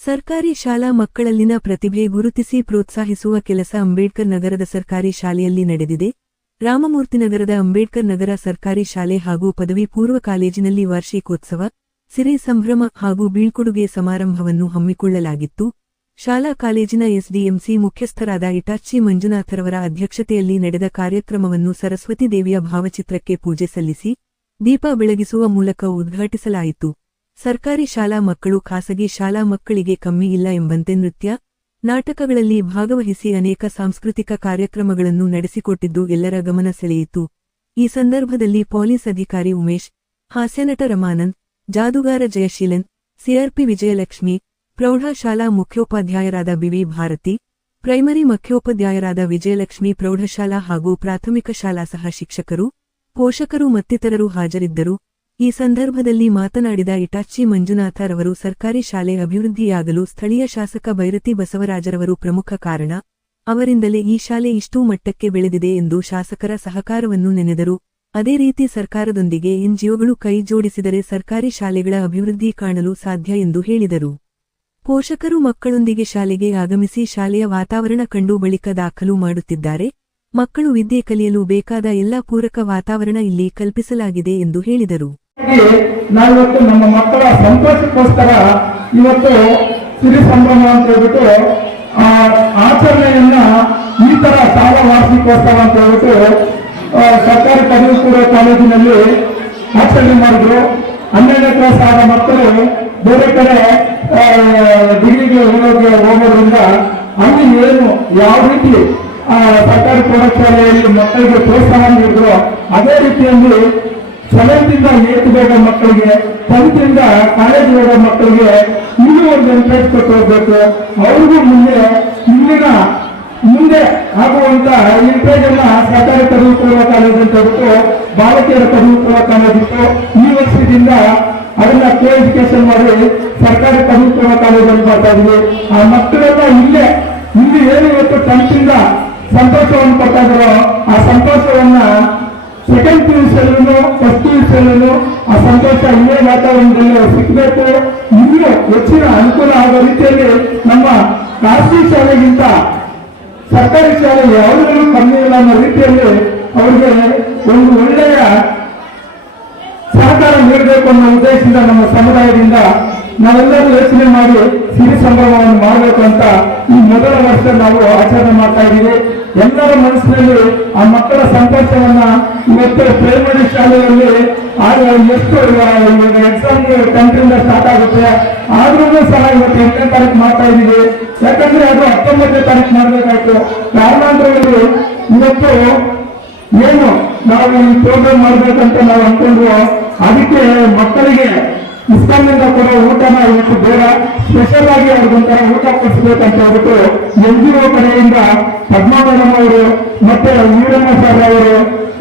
ಸರ್ಕಾರಿ ಶಾಲಾ ಮಕ್ಕಳಲ್ಲಿನ ಪ್ರತಿಭೆ ಗುರುತಿಸಿ ಪ್ರೋತ್ಸಾಹಿಸುವ ಕೆಲಸ ಅಂಬೇಡ್ಕರ್ ನಗರದ ಸರ್ಕಾರಿ ಶಾಲೆಯಲ್ಲಿ ನಡೆದಿದೆ. ರಾಮಮೂರ್ತಿನಗರದ ಅಂಬೇಡ್ಕರ್ ನಗರ ಸರ್ಕಾರಿ ಶಾಲೆ ಹಾಗೂ ಪದವಿ ಪೂರ್ವ ಕಾಲೇಜಿನಲ್ಲಿ ವಾರ್ಷಿಕೋತ್ಸವ, ಸಿರಿ ಸಂಭ್ರಮ ಹಾಗೂ ಬೀಳ್ಕೊಡುಗೆ ಸಮಾರಂಭವನ್ನು ಹಮ್ಮಿಕೊಳ್ಳಲಾಗಿತ್ತು. ಶಾಲಾ ಕಾಲೇಜಿನ ಎಸ್ಡಿಎಂಸಿ ಮುಖ್ಯಸ್ಥರಾದ ಇಟಾಚಿ ಮಂಜುನಾಥರವರ ಅಧ್ಯಕ್ಷತೆಯಲ್ಲಿ ನಡೆದ ಕಾರ್ಯಕ್ರಮವನ್ನು ಸರಸ್ವತಿ ದೇವಿಯ ಭಾವಚಿತ್ರಕ್ಕೆ ಪೂಜೆ ಸಲ್ಲಿಸಿ, ದೀಪ ಬೆಳಗಿಸುವ ಮೂಲಕ ಉದ್ಘಾಟಿಸಲಾಯಿತು. ಸರ್ಕಾರಿ ಶಾಲಾ ಮಕ್ಕಳು ಖಾಸಗಿ ಶಾಲಾ ಮಕ್ಕಳಿಗೆ ಕಮ್ಮಿ ಇಲ್ಲ ಎಂಬಂತೆ ನೃತ್ಯ, ನಾಟಕಗಳಲ್ಲಿ ಭಾಗವಹಿಸಿ ಅನೇಕ ಸಾಂಸ್ಕೃತಿಕ ಕಾರ್ಯಕ್ರಮಗಳನ್ನು ನಡೆಸಿಕೊಟ್ಟಿದ್ದು ಎಲ್ಲರ ಗಮನ ಸೆಳೆಯಿತು. ಈ ಸಂದರ್ಭದಲ್ಲಿ ಪೊಲೀಸ್ ಅಧಿಕಾರಿ ಉಮೇಶ್, ಹಾಸ್ಯನಟ ರಮಾನಂದ್, ಜಾದೂಗಾರ ಜಯಶೀಲನ್, ಸಿಆರ್ಪಿ ವಿಜಯಲಕ್ಷ್ಮಿ, ಪ್ರೌಢಶಾಲಾ ಮುಖ್ಯೋಪಾಧ್ಯಾಯರಾದ ಬಿವಿ ಭಾರತಿ, ಪ್ರೈಮರಿ ಮುಖ್ಯೋಪಾಧ್ಯಾಯರಾದ ವಿಜಯಲಕ್ಷ್ಮಿ, ಪ್ರೌಢಶಾಲಾ ಹಾಗೂ ಪ್ರಾಥಮಿಕ ಶಾಲಾ ಸಹ ಶಿಕ್ಷಕರು, ಪೋಷಕರು ಮತ್ತಿತರರು ಹಾಜರಿದ್ದರು. ಈ ಸಂದರ್ಭದಲ್ಲಿ ಮಾತನಾಡಿದ ಇಟಾಚಿ ಮಂಜುನಾಥರವರು ಸರ್ಕಾರಿ ಶಾಲೆ ಅಭಿವೃದ್ಧಿಯಾಗಲು ಸ್ಥಳೀಯ ಶಾಸಕ ಬೈರತಿ ಬಸವರಾಜರವರು ಪ್ರಮುಖ ಕಾರಣ, ಅವರಿಂದಲೇ ಈ ಶಾಲೆ ಇಷ್ಟೂ ಮಟ್ಟಕ್ಕೆ ಬೆಳೆದಿದೆ ಎಂದು ಶಾಸಕರ ಸಹಕಾರವನ್ನು ನೆನೆದರು. ಅದೇ ರೀತಿ ಸರ್ಕಾರದೊಂದಿಗೆ ಎನ್ಜಿಒಗಳು ಕೈ ಜೋಡಿಸಿದರೆ ಸರ್ಕಾರಿ ಶಾಲೆಗಳ ಅಭಿವೃದ್ಧಿ ಕಾಣಲು ಸಾಧ್ಯ ಎಂದು ಹೇಳಿದರು. ಪೋಷಕರು ಮಕ್ಕಳೊಂದಿಗೆ ಶಾಲೆಗೆ ಆಗಮಿಸಿ ಶಾಲೆಯ ವಾತಾವರಣ ಕಂಡು ಬಳಿಕ ದಾಖಲು ಮಾಡುತ್ತಿದ್ದಾರೆ. ಮಕ್ಕಳು ವಿದ್ಯೆ ಕಲಿಯಲು ಬೇಕಾದ ಎಲ್ಲ ಪೂರಕ ವಾತಾವರಣ ಇಲ್ಲಿ ಕಲ್ಪಿಸಲಾಗಿದೆ ಎಂದು ಹೇಳಿದರು. ನಾವಿವತ್ತು ನಮ್ಮ ಮಕ್ಕಳ ಸಂತೋಷಕ್ಕೋಸ್ಕರ ಇವತ್ತು ಸಿರಿ ಸಂಭ್ರಮ ಅಂತ ಹೇಳ್ಬಿಟ್ಟು ಆಚರಣೆಯನ್ನ ಈ ತರ ಶಾಲಾ ವಾರ್ಷಿಕೋತ್ಸವ ಅಂತ ಹೇಳ್ಬಿಟ್ಟು ಸರ್ಕಾರಿ ಪದವಿ ಪೂರ್ವ ಕಾಲೇಜಿನಲ್ಲಿ ಆಚರಣೆ ಮಾಡಿದ್ರು. 12ನೇ ಕ್ಲಾಸ್ ಆದ ಮಕ್ಕಳು ಬೇರೆ ಕಡೆ ಡಿಗ್ರಿಗೆ ಹೋಗೋದ್ರಿಂದ ಅಲ್ಲಿ ಏನು ಯಾವ ರೀತಿ ಸರ್ಕಾರಿ ಪ್ರೌಢಶಾಲೆಯಲ್ಲಿ ಮಕ್ಕಳಿಗೆ ಪ್ರೋತ್ಸಾಹ ನೀಡಿದ್ರು, ಅದೇ ರೀತಿಯಲ್ಲಿ ಸಲಹೆಯಿಂದ ಏರ್ತಿರುವ ಮಕ್ಕಳಿಗೆ, ಪಂಚದಿಂದ ಕಾಲೇಜ್ ಹೋಗೋ ಮಕ್ಕಳಿಗೆ ಇನ್ನೂ ಒಂದು ಎನ್ಕರೇಜ್ ಕೊಟ್ಟು ಹೋಗ್ಬೇಕು. ಅವ್ರಿಗೂ ಮುಂದೆ ಆಗುವಂತ ಎನ್ಕರೇಜ್ ಅನ್ನ ಸರ್ಕಾರಿ ಪದವಿ ಪೂರ್ವ ಕಾಲೇಜ್ ಅಂತ ಹೇಳ್ಬಿಟ್ಟು ಬಾಲಕಿಯರ ಪದವಿ ಪೂರ್ವ ಕಾಲೇಜ್ ಇತ್ತು. ಈ ವರ್ಷದಿಂದ ಅದನ್ನ ಕೋ ಎಜುಕೇಶನ್ ಮಾಡಿ ಸರ್ಕಾರಿ ಪದವಿ ಪೂರ್ವ ಕಾಲೇಜಲ್ಲಿ ಮಾಡ್ತಾ ಇದ್ವಿ. ಆ ಮಕ್ಕಳೆಲ್ಲ ಇಲ್ಲಿ ಏನು ಇವತ್ತು ಟೆಂತ್ನಿಂದ ಸಂತೋಷವನ್ನು ಕೊಡ್ತಾ ಇದ್ರು, ಆ ಸಂತೋಷವನ್ನ ಸೆಕೆಂಡ್ ಪಿಯುಸಿಯಲ್ಲೂ ಫಸ್ಟ್ ಪಿಯುಸಿಯಲ್ಲೂ ಆ ಸಂತೋಷ ಇಲ್ಲೇ ವಾತಾವರಣದಲ್ಲಿ ಸಿಗಬೇಕು. ಇನ್ನೂ ಹೆಚ್ಚಿನ ಅನುಕೂಲ ಆಗೋ ರೀತಿಯಲ್ಲಿ ನಮ್ಮ ಖಾಸಗಿ ಶಾಲೆಗಿಂತ ಸರ್ಕಾರಿ ಶಾಲೆ ಯಾವುದರಲ್ಲೂ ಕಮ್ಮಿ ಇಲ್ಲ ಅನ್ನೋ ರೀತಿಯಲ್ಲಿ ಅವರಿಗೆ ಒಂದು ಒಳ್ಳೆಯ ಸಹಕಾರ ನೀಡಬೇಕು ಅನ್ನೋ ಉದ್ದೇಶದಿಂದ ನಮ್ಮ ಸಮುದಾಯದಿಂದ ನಾವೆಲ್ಲರೂ ಯೋಚನೆ ಮಾಡಿ ಸಿರಿ ಸಂಭ್ರಮವನ್ನು ಮಾಡಬೇಕು ಅಂತ ಈ ಮೊದಲ ವರ್ಷ ನಾವು ಆಚರಣೆ ಮಾಡ್ತಾ ಇದ್ದೀವಿ. ಎಲ್ಲರ ಮನಸ್ಸಿನಲ್ಲಿ ಆ ಮಕ್ಕಳ ಸಂತೋಷವನ್ನ ಇವತ್ತು ಪ್ರೈಮರಿ ಶಾಲೆಯಲ್ಲಿ ಎಷ್ಟು ಎಕ್ಸಾಮ್ 10ರಿಂದ ಸ್ಟಾರ್ಟ್ ಆಗುತ್ತೆ, ಆದ್ರೂ ಸಹ ಇವತ್ತು 8ನೇ ತಾರೀಕು ಮಾಡ್ತಾ ಇದ್ದೀವಿ. ಯಾಕಂದ್ರೆ ಅದು 19ನೇ ತಾರೀಕು ಮಾಡಬೇಕಾಯ್ತು. ಕಾರಣಾಂತರಗಳು ಇವತ್ತು ಏನು ನಾವು ಈ ಪ್ರೋಗ್ರಾಮ್ ಮಾಡ್ಬೇಕಂತ ನಾವು ಅನ್ಕೊಂಡ್ರು, ಅದಕ್ಕೆ ಮಕ್ಕಳಿಗೆ ಇಸ್ಕಾನ್ನಿಂದ ಕೊಡೋ ಊಟನ ಇವತ್ತು ಬೇಡ, ಸ್ಪೆಷಲ್ ಆಗಿ ಅವ್ರಿಗೊಂಥರ ಊಟ ಕೊಡಿಸ್ಬೇಕಂತ ಹೇಳ್ಬಿಟ್ಟು ಎನ್ಜಿಒ ಕಡೆಯಿಂದ ಪದ್ಮಾ ಮೇಡಮ್ ಅವರು ಮತ್ತೆ ವೀರಮ್ಮ ಸರ್ ಅವರು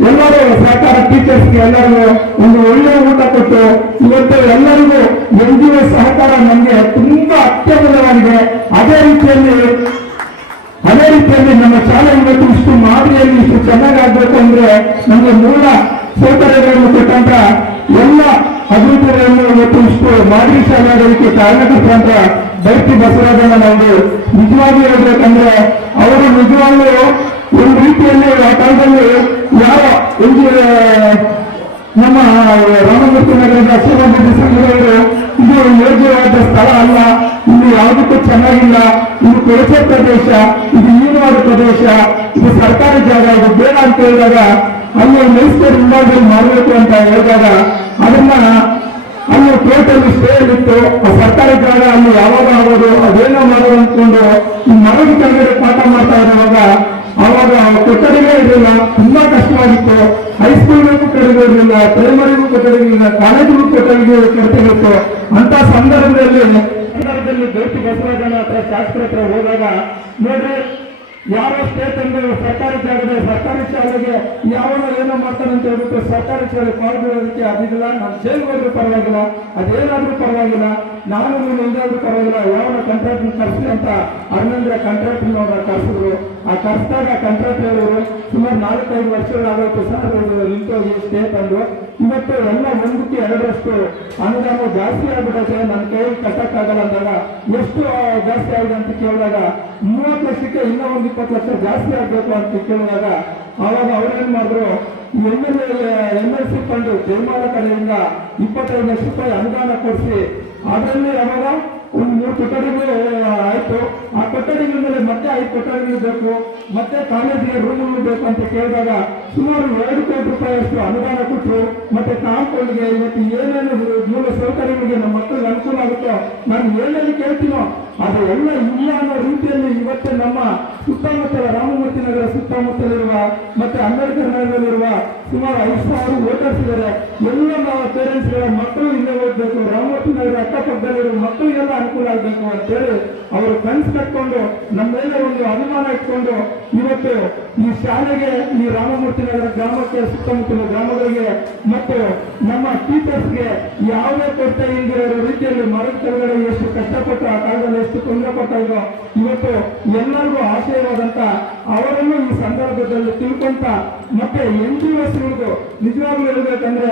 ಎಲ್ಲರೂ ಸಹಕಾರ ಟೀಚರ್ಸ್ಗೆ ಎಲ್ಲರಿಗೂ ಒಂದು ಒಳ್ಳೆಯ ಊಟ ಕೊಟ್ಟು ಇವತ್ತು ಎಲ್ಲರಿಗೂ ಎನ್ಜಿಒ ಸಹಕಾರ ನಮಗೆ ತುಂಬಾ ಅತ್ಯಮೂಲ್ಯವಾಗಿದೆ. ಅದೇ ರೀತಿಯಲ್ಲಿ ನಮ್ಮ ಶಾಲೆ ಇವತ್ತು ಇಷ್ಟು ಮಾದರಿಯಲ್ಲಿ ಇಷ್ಟು ಚೆನ್ನಾಗಾಗಬೇಕು ಅಂದ್ರೆ ನಮಗೆ ಮೂಲ ಸೌಕರ್ಯಗಳನ್ನು ಕೊಟ್ಟಂತ ಎಲ್ಲ ಅಭಿವೃದ್ಧಿಗಳನ್ನು ಇವತ್ತು ಇಷ್ಟು ಮಾದರಿ ಶಾಲೆ ಆಗೋದಕ್ಕೆ ಕಾರಣಕರ್ತಂತ ಬೈರತಿ ಬಸವರಾಜಣ್ಣ ನಾವು ನಿಜವಾಗಿ ಹೇಳ್ಬೇಕಂದ್ರೆ ಅವರು ನಿಜವಾಗ್ಲೂ ಒಂದು ರೀತಿಯಲ್ಲಿ ಆ ಕಾಲದಲ್ಲಿ ಯಾವ ನಮ್ಮ ರಾಮಮೂರ್ತಿ ನಗರದ ಶಿವಮೊಗ್ಗ ಸಂಘದವರು ಇದು ಯೋಗ್ಯವಾದ ಸ್ಥಳ ಅಲ್ಲ, ಇದು ಯಾವುದಕ್ಕೂ ಚೆನ್ನಾಗಿಲ್ಲ, ಇದು ಕೊಳಚೆ ಪ್ರದೇಶ, ಇದು ಈನುವಾದ ಪ್ರದೇಶ, ಇದು ಸರ್ಕಾರಿ ಜಾಗ, ಇದು ಬೇಡ ಅಂತ ಹೇಳಿದಾಗ ಅಲ್ಲಿ ಮಿನಿಸ್ಟರ್ ವಿಭಾಗದಲ್ಲಿ ಮಾಡಬೇಕು ಅಂತ ಹೇಳಿದಾಗ ಅದನ್ನ ಅಲ್ಲಿ ಕೋರ್ಟಲ್ಲಿ ಸ್ಟೇಯಲ್ಲಿತ್ತು. ಆ ಸರ್ಕಾರಿ ಜಾಗ ಅಲ್ಲಿ ಯಾವಾಗ ಆಗೋದು ಅದೇನೋ ಮಾಡೋದು ಅಂದ್ಕೊಂಡು ಈ ಮರದ ಕೆಳಗಡೆ ಪಾಠ ಮಾಡ್ತಾ ಇರುವಾಗ ಅವಾಗ ಕೊಠಡಿಗಳೇ ಇರಲಿಲ್ಲ, ತುಂಬಾ ಕಷ್ಟವಾಗಿತ್ತು. ಹೈಸ್ಕೂಲ್ಗೂ ಕೊಠಡಿಗಳು ಇರಲಿಲ್ಲ, ಪ್ರೈಮರಿಗೂ ಕೊಠಡಿಗಳಿಲ್ಲ, ಕಾಲೇಜಿಗೂ ಕೊಠಡಿಗಳು ಕೊರತೆಗಿತ್ತು. ಅಂತ ಸಂದರ್ಭದಲ್ಲಿ ಬೈರತಿ ಬಸವರಾಜಣ್ಣ ಹತ್ರ ಶಾಸ್ತ್ರ ಹತ್ರ ಹೋದಾಗ ನೋಡ್ರಿ ಯಾರೋ ಸ್ಟೇಟ್ ಅಂದ್ರೆ ಸರ್ಕಾರಿ ಜಾಗದ ಸರ್ಕಾರಿ ಶಾಲೆಗೆ ಯಾವನೋ ಏನೋ ಮಾಡ್ತಾನೆ ಅಂತ ಹೇಳ್ಬಿಟ್ಟು ಸರ್ಕಾರಿ ಶಾಲೆ ಪಾಲ್ಗೊಳ್ಳೋದಕ್ಕೆ ಅದಿಲ್ಲ. ನಾವು ಜೈಲ್ಗೆ ಹೋದ್ರೂ ಪರವಾಗಿಲ್ಲ, ಅದೇನಾದ್ರೂ ಪರವಾಗಿಲ್ಲ, ನಾನು ನೀನು ಇಲ್ಲಾದ್ರೂ ಪರವಾಗಿಲ್ಲ, ಯಾವ ಕಾಂಟ್ರಾಕ್ಟ್ ಕರ್ಸಿ ಅಂತ ಹನ್ನೊಂದರ ಕಾಂಟ್ರಾಕ್ಟ್ ಕರ್ಸಿದ್ರು. ಆ ಕರ್ಸಿದಾಗ ಕಾಂಟ್ರಾಕ್ಟ್ ಹೇಳೋರು ಸುಮಾರು 4-5 ವರ್ಷಗಳಾಗುತ್ತೆ ಸರ್ ನಿಂತೋಗಿ ಸ್ಟೇ ತಂದು. ಇವತ್ತು ಎಲ್ಲ 1/2 ಅನುದಾನ ಜಾಸ್ತಿ ಆಗ್ಬಿಟ್ಟೈತೆ, ನನ್ನ ಕೈಯಲ್ಲಿ ಕಟ್ಟಕ್ಕಾಗಲ್ಲ ಅಂದಾಗ ಎಷ್ಟು ಜಾಸ್ತಿ ಆಗಿದೆ ಅಂತ ಕೇಳಿದಾಗ 30 ಲಕ್ಷಕ್ಕೆ ಇನ್ನೂ 20 ಲಕ್ಷ ಜಾಸ್ತಿ ಆಗ್ಬೇಕು ಅಂತ ಕೇಳಿದಾಗ ಆವಾಗ ಅವ್ರೇನ್ ಮಾಡಿದ್ರು, MLC ಫಂಡ್ ಜಯಮಾಲ ಕಡೆಯಿಂದ 25 ಲಕ್ಷ ರೂಪಾಯಿ ಅನುದಾನ ಕೊಡಿಸಿ ಅದರಲ್ಲಿ ಅವಾಗ ಒಂದು 3 ಕೊಠಡಿಗಳು ಆಯ್ತು. ಆ ಕೊಠಡಿಗಳ ಮೇಲೆ ಮತ್ತೆ 5 ಕೊಠಡಿಗಳು ಬೇಕು, ಮತ್ತೆ ಕಾಲೇಜಿಗೆ ರೂಮ್ಗಳು ಬೇಕು ಅಂತ ಕೇಳಿದಾಗ ಸುಮಾರು 2 ಕೋಟಿ ರೂಪಾಯಿಯಷ್ಟು ಅನುದಾನ ಕೊಟ್ಟರು. ಮತ್ತೆ ಕಾಂಪೌಂಡ್ಗೆ ಇವತ್ತು ಏನೇನು ಮೂಲ ಸೌಕರ್ಯಗಳಿಗೆ ನಮ್ಮ ಮಕ್ಕಳಿಗೆ ಅನುಕೂಲ ಆಗುತ್ತೋ ನಾನು ಏನೇನು ಕೇಳ್ತೀನೋ ಅದು ಎಲ್ಲ ಇಲ್ಲ ಅನ್ನೋ ರೀತಿಯಲ್ಲಿ ಇವತ್ತು ನಮ್ಮ ಸುತ್ತಮುತ್ತಲ ರಾಮಮೂರ್ತಿ ನಗರ ಸುತ್ತಮುತ್ತಲಿರುವ ಮತ್ತೆ ಅಂಬೇಡ್ಕರ್ ನಗರದಲ್ಲಿರುವ ಸುಮಾರು 5,000 ವೋಟರ್ಸ್ ಇದ್ದಾರೆ. ಎಲ್ಲ ನಾವು ಪೇರೆಂಟ್ಸ್ಗಳ ಮಕ್ಕಳು ಇಲ್ಲೇ ಓದಬೇಕು, ರಾಮಮೂರ್ತಿ ನಗರ ಅಕ್ಕಪಕ್ಕದಲ್ಲಿರುವ ಮಕ್ಕಳಿಗೆಲ್ಲ ಅನುಕೂಲ ಆಗಬೇಕು ಅಂತೇಳಿ ಅವರು ಕನಸು ಕಟ್ಕೊಂಡು ನಮ್ಮ ಮೇಲೆ ಒಂದು ಅಭಿಮಾನ ಇಟ್ಕೊಂಡು ಇವತ್ತು ಈ ಶಾಲೆಗೆ, ಈ ರಾಮಮೂರ್ತಿ ನಗರ ಗ್ರಾಮಕ್ಕೆ, ಸುತ್ತಮುತ್ತಲ ಗ್ರಾಮಗಳಿಗೆ ಮತ್ತು ನಮ್ಮ ಟೀಚರ್ಸ್ಗೆ ಯಾವುದೇ ಕೊರತೆ ಇಲ್ಲದಿರೋ ರೀತಿಯಲ್ಲಿ ಮರದ ಕೆಳಗಡೆ ಎಷ್ಟು ಕಷ್ಟಪಟ್ಟು ಆ ಕಾಲದಲ್ಲಿ ಎಷ್ಟು ತೊಂದರೆ ಕೊಟ್ಟಿರೋ ಇವತ್ತು ಎಲ್ಲರಿಗೂ ಆಶಯವಾದಂತ ಅವರನ್ನು ಈ ಸಂದರ್ಭದಲ್ಲಿ ತಿಳ್ಕೊಂತ ಮತ್ತೆ NGOsಗಳಿಗೂ ನಿಜವಾಗ್ಲೂ ಹೇಳ್ಬೇಕಂದ್ರೆ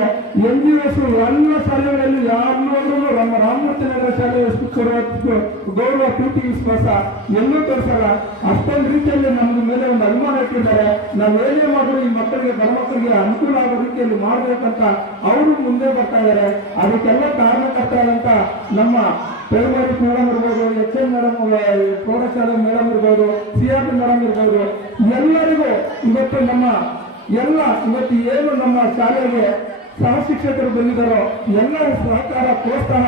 NGOs ಎಲ್ಲ ಶಾಲೆಗಳಲ್ಲಿ ಯಾರನ್ನೋದ್ರೂ ನಮ್ಮ ರಾಮಮೂರ್ತಿ ನಗರ ಶಾಲೆ ಎಷ್ಟು ಗೌರವ ಪ್ರೀತಿ ವಿಶ್ವಾಸ ಎಲ್ಲೂ ತೋರಿಸಲ್ಲ. ಅಷ್ಟೊಂದು ರೀತಿಯಲ್ಲಿ ನಮ್ಮ ಮೇಲೆ ಒಂದು ಅಭಿಮಾನ ಇಟ್ಟಿದ್ದಾರೆ. ನಾವೇನೇ ಮಾಡಿದ್ರು ಈ ಮಕ್ಕಳಿಗೆ ಗಣಮಕ್ಕಳಿಗೆ ಅನುಕೂಲ ಆಗೋ ರೀತಿಯಲ್ಲಿ ಮಾಡ್ಬೇಕಂತ ಅವರು ಮುಂದೆ ಬರ್ತಾ ಇದ್ದಾರೆ. ಅದಕ್ಕೆಲ್ಲ ಕಾರಣಕರ್ತಾರಂತ ನಮ್ಮ ಪ್ರೈಮರಿ ಮೇಡಮ್ ಇರ್ಬೋದು, HM ಮೇಡಮ್, ಪ್ರೌಢಶಾಲೆ ಮೇಡಮ್ ಇರ್ಬೋದು, CRP ಮೇಡಮ್ ಇರ್ಬೋದು, ಎಲ್ಲರಿಗೂ ಇವತ್ತು ಇವತ್ತು ಏನು ನಮ್ಮ ಶಾಲೆಗೆ ಸಹ ಶಿಕ್ಷಕರು ಬಂದಿದ್ದಾರೋ ಎಲ್ಲರ ಸಹಕಾರ ಪ್ರೋತ್ಸಾಹ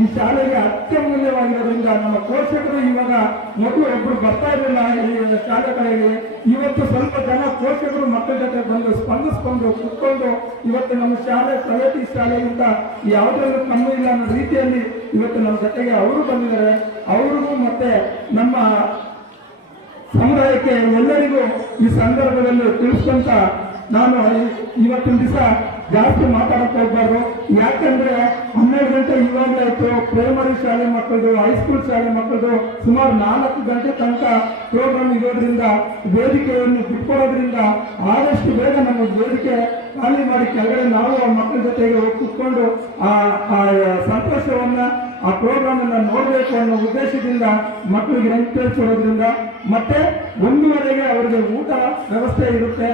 ಈ ಶಾಲೆಗೆ ಅತ್ಯಮೂಲ್ಯವಾಗಿರೋದ್ರಿಂದ ನಮ್ಮ ಪೋಷಕರು ಇವಾಗ ಮೊದಲು ಒಬ್ರು ಬರ್ತಾ ಇರಲಿಲ್ಲ ಈ ಶಾಲೆ ಕಡೆಗೆ. ಇವತ್ತು ಸ್ವಲ್ಪ ಜನ ಪೋಷಕರು ಮಕ್ಕಳ ಜೊತೆ ಬಂದು ಸ್ಪಂದಿಸ್ಕೊಂಡು ಕುತ್ಕೊಂಡು ಇವತ್ತು ನಮ್ಮ ಶಾಲೆ ಪ್ರೈವೇಟ್ ಶಾಲೆಗಿಂತ ಯಾವುದ್ರಲ್ಲೂ ಕಮ್ಮಿ ಇಲ್ಲ ಅನ್ನೋ ರೀತಿಯಲ್ಲಿ ಇವತ್ತು ನಮ್ಮ ಜೊತೆಗೆ ಅವರು ಬಂದಿದ್ದಾರೆ. ಅವ್ರಿಗೂ ಮತ್ತೆ ನಮ್ಮ ಸಮುದಾಯಕ್ಕೆ ಎಲ್ಲರಿಗೂ ಈ ಸಂದರ್ಭದಲ್ಲಿ ತಿಳಿಸ್ಕೊಂತ ನಾನು ಇವತ್ತಿನ ದಿವಸ ಜಾಸ್ತಿ ಮಾತಾಡಕ್ ಹೋಗ್ಬಾರ್ದು. ಯಾಕಂದ್ರೆ 12 ಗಂಟೆ ಇವಾಗಲೇ ಆಯ್ತು. ಪ್ರೈಮರಿ ಶಾಲೆ ಮಕ್ಕಳದು, ಹೈಸ್ಕೂಲ್ ಶಾಲೆ ಮಕ್ಕಳದು ಸುಮಾರು 4 ಗಂಟೆ ತನಕ ಪ್ರೋಗ್ರಾಮ್ ಇರೋದ್ರಿಂದ ವೇದಿಕೆಯನ್ನು ಬಿಟ್ಕೊಡೋದ್ರಿಂದ ಆದಷ್ಟು ಬೇಗ ನಮ್ಮ ವೇದಿಕೆ ಖಾಲಿ ಮಾಡಿ ಕೆಳಗಡೆ ನಾವು ಆ ಮಕ್ಕಳ ಜೊತೆಗೆ ಹೋಗಿ ಕುತ್ಕೊಂಡು ಆ ಸಂತೋಷವನ್ನ ಆ ಪ್ರೋಗ್ರಾಮ್ ಅನ್ನ ನೋಡಬೇಕು ಅನ್ನೋ ಉದ್ದೇಶದಿಂದ ಮಕ್ಕಳಿಗೆ ನೆನಪಿಸೋದ್ರಿಂದ ಮತ್ತೆ 1:30ಗೆ ಅವರಿಗೆ ಊಟ ವ್ಯವಸ್ಥೆ ಇರುತ್ತೆ.